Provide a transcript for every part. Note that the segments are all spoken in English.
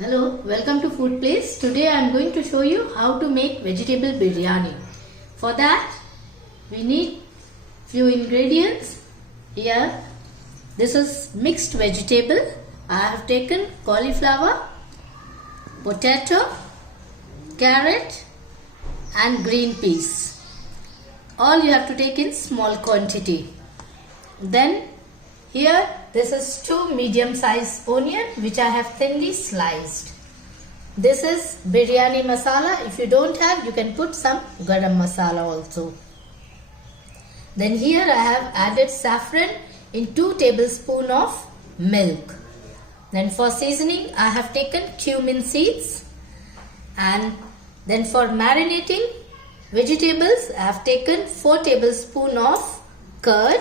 Hello, welcome to Food Place. Today I am going to show you how to make vegetable biryani. For that we need few ingredients. Here this is mixed vegetable. I have taken cauliflower, potato, carrot and green peas. All you have to take in small quantity. Then here this is 2 medium sized onion which I have thinly sliced. This is biryani masala. If you don't have, you can put some garam masala also. Then here I have added saffron in 2 tablespoons of milk. Then for seasoning I have taken cumin seeds. And then for marinating vegetables I have taken 4 tablespoons of curd.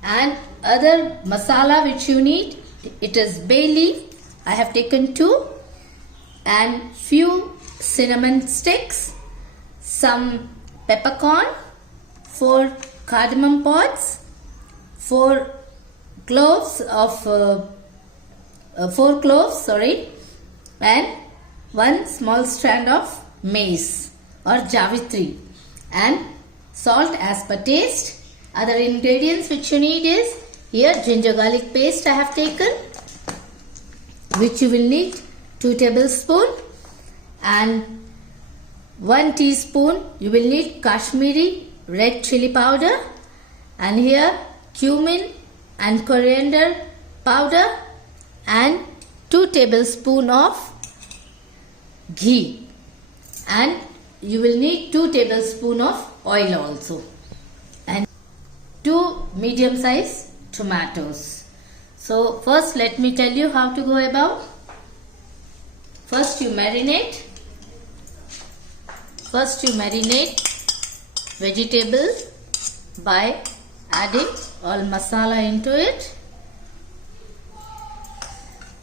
And other masala which you need, it is bay leaf. I have taken 2 and few cinnamon sticks, some peppercorn, 4 cardamom pods, 4 cloves, and 1 small strand of mace or javitri, and salt as per taste. Other ingredients which you need is here ginger garlic paste I have taken, which you will need 2 tablespoons, and 1 teaspoon you will need Kashmiri red chili powder, and here cumin and coriander powder, and 2 tablespoons of ghee, and you will need 2 tablespoons of oil also, and 2 medium sized tomatoes. So first let me tell you how to go about. First you marinate vegetable by adding all masala into it.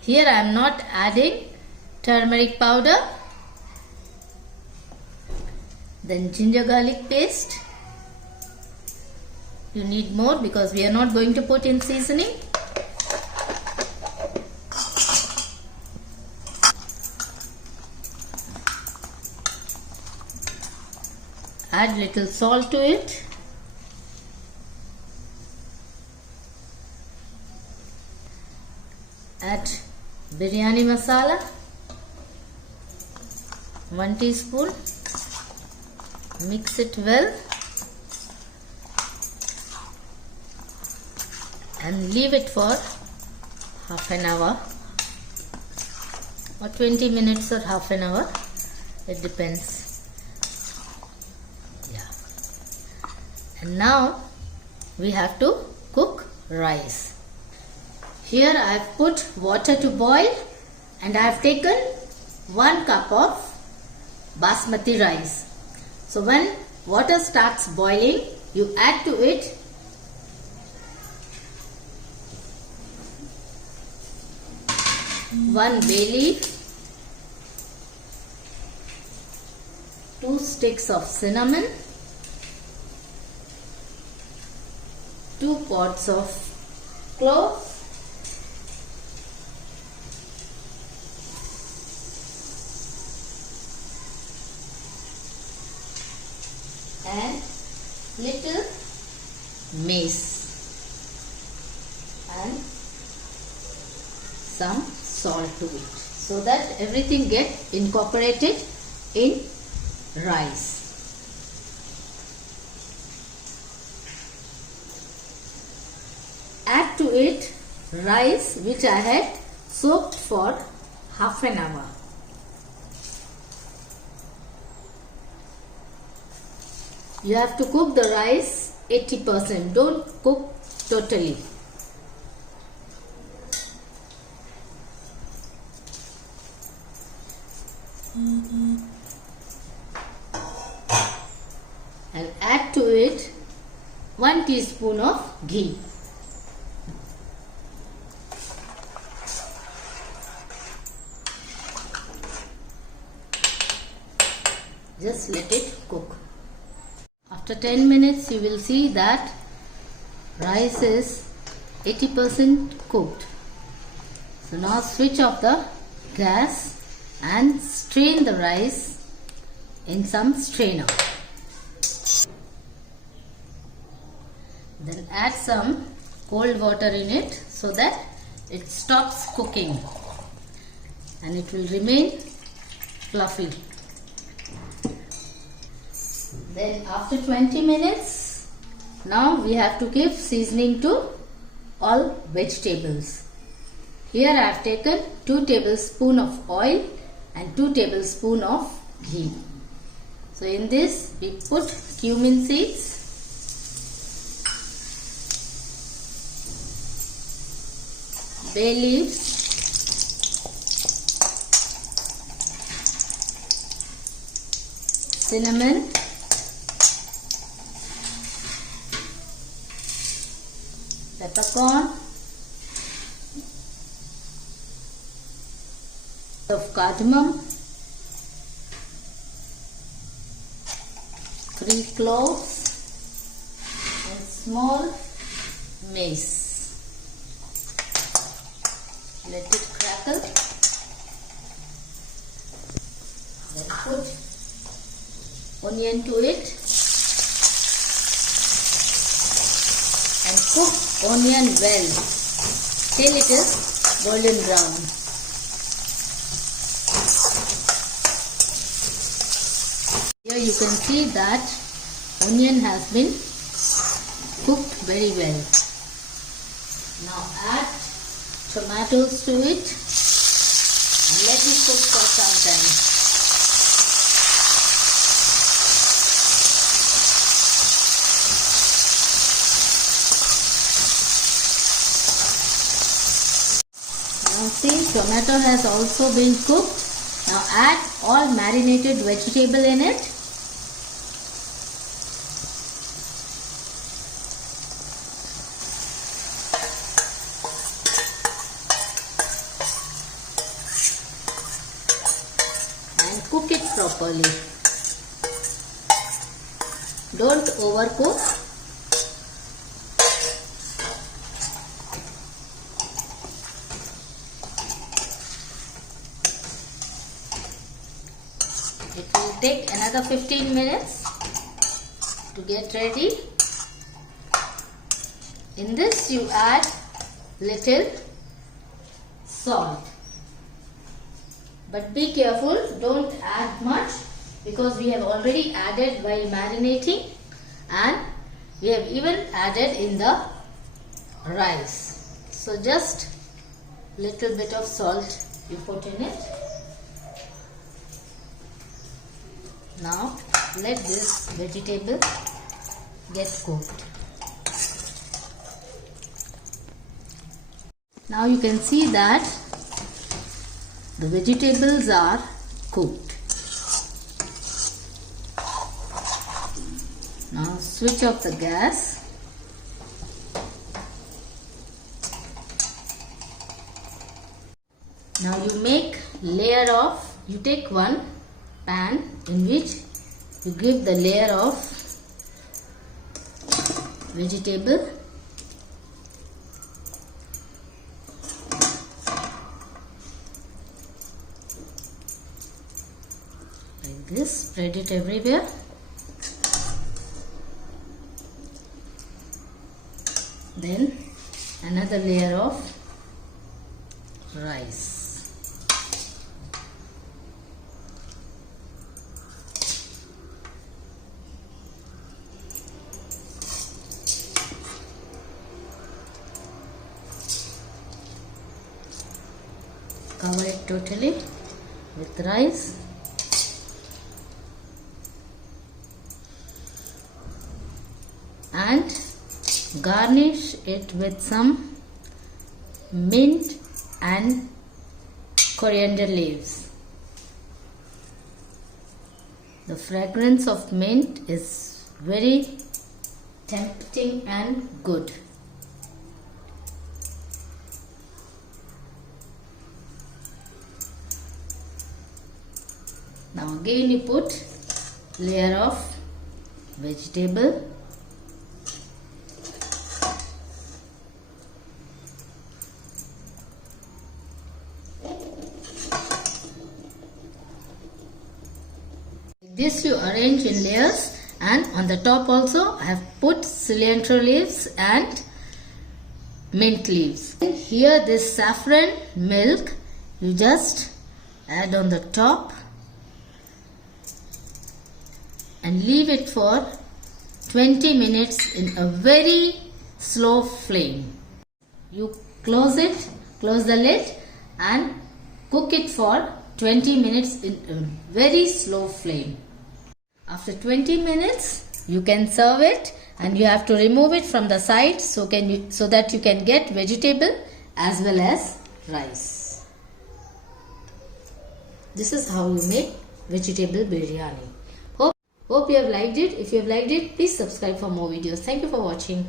Here I am not adding turmeric powder. Then ginger garlic paste. You need more because we are not going to put in seasoning. Add little salt to it. Add biryani masala, 1 teaspoon. Mix it well and leave it for half an hour or 20 minutes or half an hour. It depends. Yeah. And now we have to cook rice. Here I have put water to boil and I have taken 1 cup of basmati rice. So when water starts boiling, you add to it 1 bay leaf, 2 sticks of cinnamon, 2 pods of cloves, and little mace and some salt to it, so that everything gets incorporated in rice. Add to it rice which I had soaked for half an hour. You have to cook the rice 80%. Don't cook totally. And add to it 1 teaspoon of ghee. Just let it cook. After 10 minutes you will see that rice is 80% cooked. So now switch off the gas and strain the rice in some strainer. Then add some cold water in it so that it stops cooking and it will remain fluffy. Then after 20 minutes, now we have to give seasoning to all vegetables. Here I have taken 2 tablespoons of oil and 2 tablespoons of ghee. So in this we put cumin seeds, bay leaves, cinnamon, peppercorn, of cardamom, 3 cloves and small mace. Let it crackle. Then put onion to it and cook onion well till it is golden brown. Here you can see that onion has been cooked very well. Now add tomatoes to it and let it cook for some time. Now see, tomato has also been cooked. Now add all marinated vegetable in it. And cook it properly. Don't overcook. It will take another 15 minutes to get ready. In this you add little salt. But be careful, don't add much because we have already added while marinating and we have even added in the rice. So just little bit of salt you put in it. Now let this vegetable get cooked. Now you can see that the vegetables are cooked. Now switch off the gas. Now you take one pan in which you give the layer of vegetable. Like this, spread it everywhere. Then another layer of rice. Cover it totally with rice. And garnish it with some mint and coriander leaves. The fragrance of mint is very tempting and good. Now again you put layer of vegetable. This you arrange in layers, and on the top also I have put cilantro leaves and mint leaves. Here this saffron milk you just add on the top and leave it for 20 minutes in a very slow flame. You close the lid and cook it for 20 minutes in a very slow flame. After 20 minutes you can serve it, and you have to remove it from the side so that you can get vegetable as well as rice. This is how you make vegetable biryani. Hope you have liked it. If you have liked it, please subscribe for more videos. Thank you for watching.